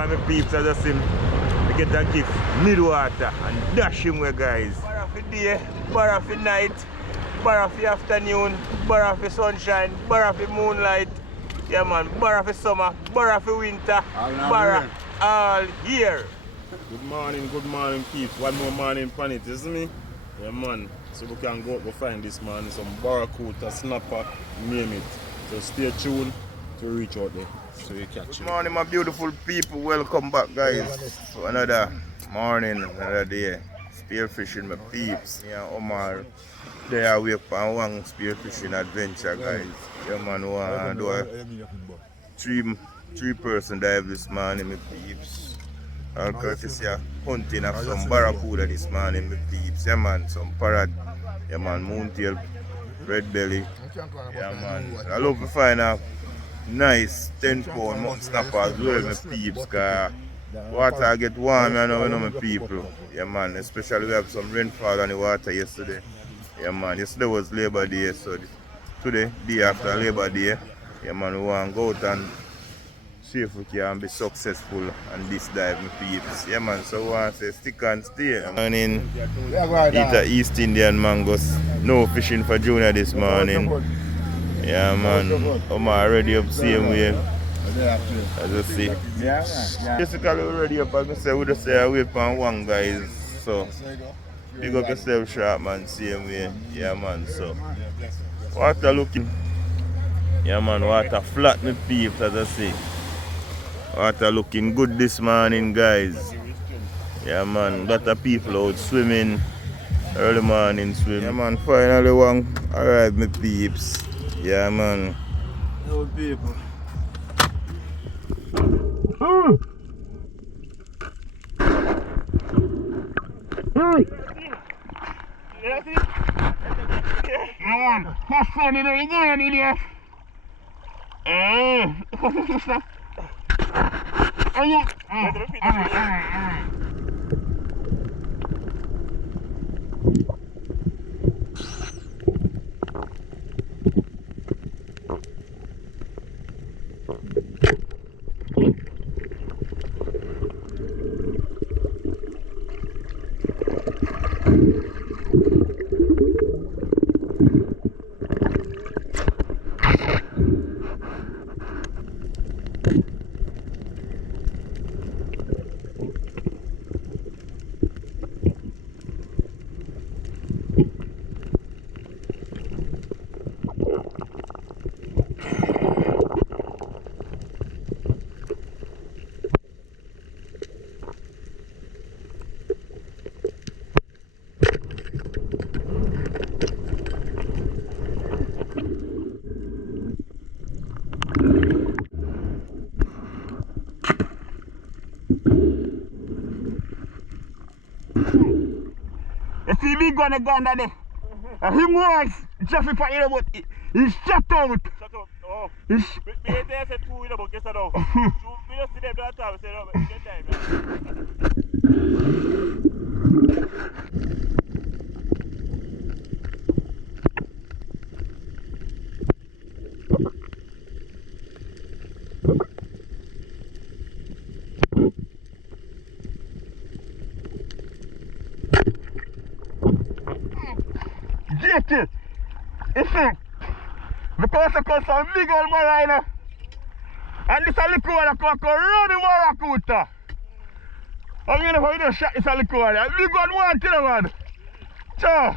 one of my peeps I just him to get a gift mid-water and dash him away, guys. Barra for day, barra for night, barra for afternoon, barra for sunshine, barra for moonlight. Yeah man, barra for summer, barra for winter, barra all year. Good morning peeps. One more morning pan it, isn't me? Yeah man. So we can go find this man, some barracuda, snapper, name it. So stay tuned to reach out there. So you catch it. Good morning my beautiful people, welcome back guys. So another morning, another day. Spearfishing my peeps. Yeah, Omar. They are awake on one spearfishing adventure guys. Yeah man, we want to do a three-person dive this morning my peeps. All courtesy of hunting of some barracuda this morning my peeps. Yeah man, some parrot. Yeah man, moontail, red belly. Yeah man, I love to find a nice 10-pound mutton snapper as well my peeps, cause water get warm you know my people. Yeah man, especially we have some rainfall on the water yesterday. Yeah man, yesterday was Labor Day, so today, day after Labor Day, yeah man, we want to go out and see if we can be successful on this dive my peeps. Yeah man, so we want to say stick and stay. Morning, eat a East Indian mangoes. No fishing for Junior this morning. Yeah man, I'm already up same way. As you see. Basically we're ready up, as I say, we just say I wait for one guys. So big up yourself sharp man, same way. Yeah man, so water looking. Yeah man, water flat my peeps as I say. Water looking good this morning guys. Yeah man, lot of people out swimming. Early morning swim. Yeah man, finally one arrived my peeps. Yeah man. Hello people. You see big one again there. Him was Jeffrey for you but he's shut out. Shut up. Oh. He's Me say two in about yesterday. You just see them that time say no get time. Get it! You see, because I got some big old marina and this a little one that come around the Barracuda. I'm going to find a shot this a little one. A big one want to man. Ciao!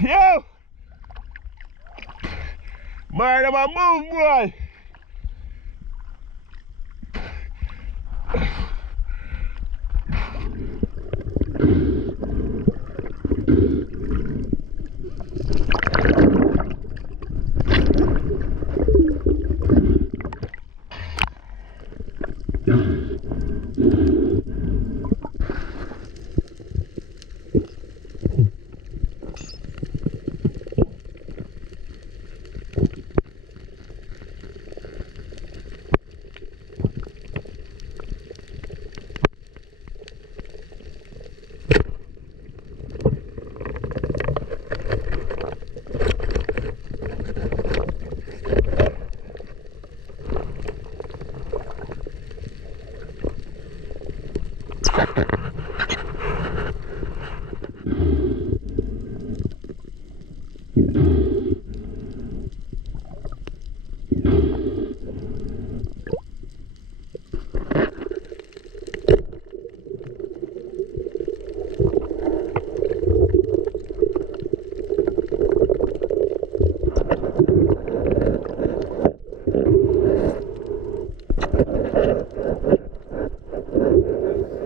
Yo! Man, I'm a move, boy!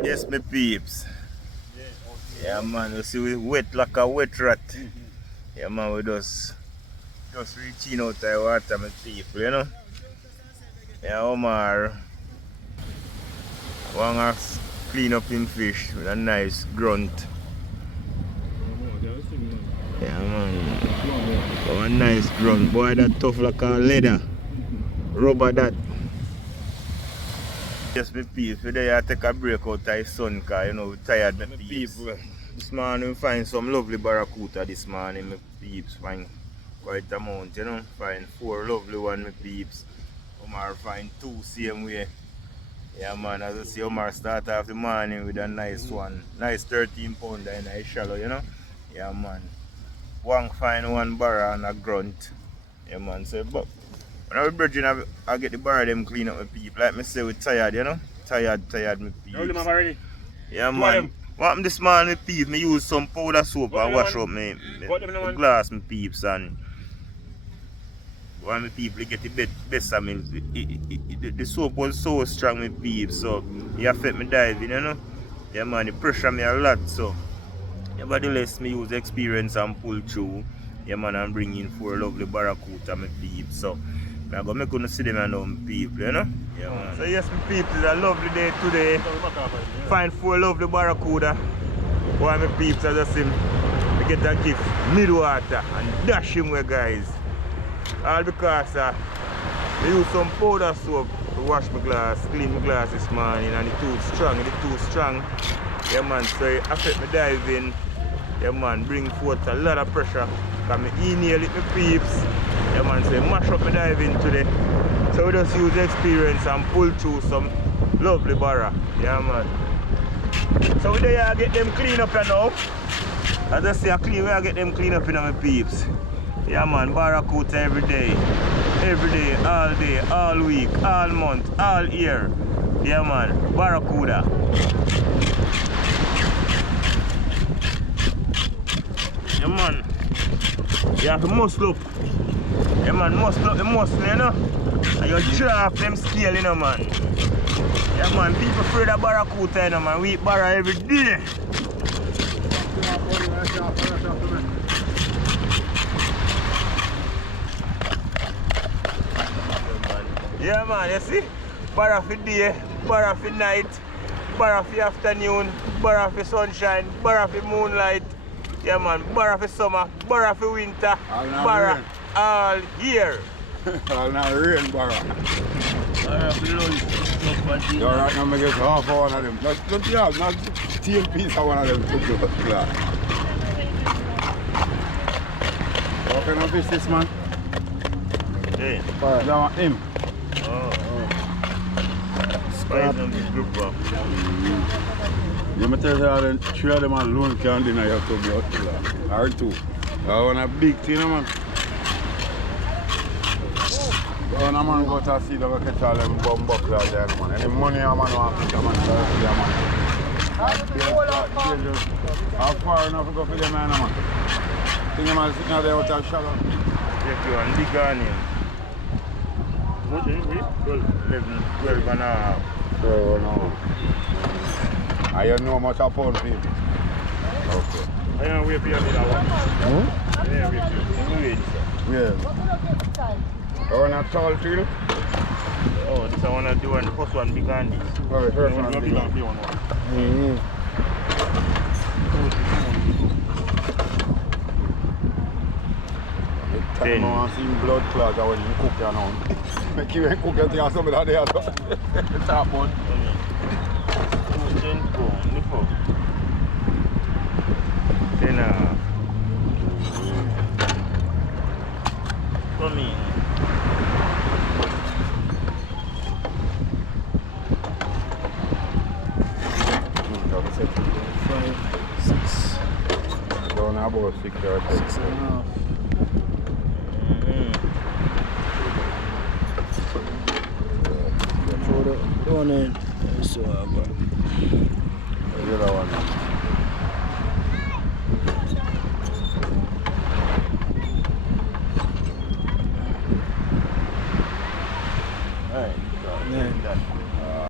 Yes, my peeps. Yeah, man, you see we wet like a wet rat. Yeah, man, we just reaching out the water, my people, you know. Yeah, Omar want to clean up him fish with a nice grunt. Yeah, man. Oh, a nice grunt. Boy, that tough like a leather. Rubber that. Yes, my peeps, we there take a break out of the sun because, you know, we're tired, my peeps. This morning we find some lovely barracuda this morning, my peeps. Find quite a amount, you know. Find 4 lovely ones, my peeps. Omar find 2 same way. Yeah, man, as I see Omar start off the morning with a nice one. Nice 13 pounder in a shallow, you know. Yeah, man. One find 1 barra and a grunt. Yeah, man. So, but when I was bridging, I get the barra them clean up, my people. Like me say, we're tired, you know. Tired, my peeps. Already? Yeah, man. What happened this morning, my peeps? I use some powder soap and wash up my glass, my peeps. And one of the people get the best of me. The soap was so strong, my peeps. So it affect me diving, you know. Yeah, man, it pressure me a lot. So, nevertheless, me use experience and pull through. Yeah, man, I'm bringing 4 lovely barracuda, my peeps. So, I'm going to make you see them and know my people, you know. Yeah, man. So, yes, my peeps, it's a lovely day today. Find 4 lovely barracuda. One of my peeps, as I see, I get a gift mid-water and dash him away, guys. All because I use some powder soap to wash my glass, clean my glass this morning, and it's too strong. Yeah, man, so it affect me diving. Yeah, man, bring forth a lot of pressure. Because I inhale it, my peeps. Yeah, man, so it mash up my diving today. So we just use experience and pull through some lovely barra. Yeah, man. So we there get them clean up now. As I say, I get them clean up in my peeps. Yeah, man, barracuda every day, all day, all week, all month, all year. Yeah, man, barracuda. Yeah, man, you have to muscle up. Yeah, man, muscle up the muscle, you know. And you draw off them scale, you know, man. Yeah, man, people afraid of barracuda, you know, man. We eat barra every day. Yeah, man, you see? Barra for day, barra for night, barra for afternoon, barra for sunshine, barra for moonlight. Yeah, man, barra for summer, barra for winter, barra all year. All not rain, barra. Barra for lunch. So right now I get half of one of them. Not steal piece of one of them to do that. What kind of fish this, man? Hey. That one him. Spice on this group, bro. You may tell you that 3 of them alone can't deny you have to be out there. Or 2. That one a big thing, man. That one a man go to see them catch all them bum buckler there, man. Any money a man want to pick, man, how far enough to go for them, man? Think a man sitting out there without a shallow. Yes, you are big on him. What is it? 12 and a half. 12 and a half. I don't know much about people. Okay. I don't wait for you to do that one. Yeah. That one a tall tree? Oh, this I want to do the first one big on this. Alright, first You one. want big and few one. Time I want to see him blood clot when you cook you now. Make you cook and think something like that. Top one. 10 pounds, nipple. Then come in. Five, 6, Down about 6 or 7. 6.5. Throw the one in. So I got. The other one. Alright, so Yeah. done.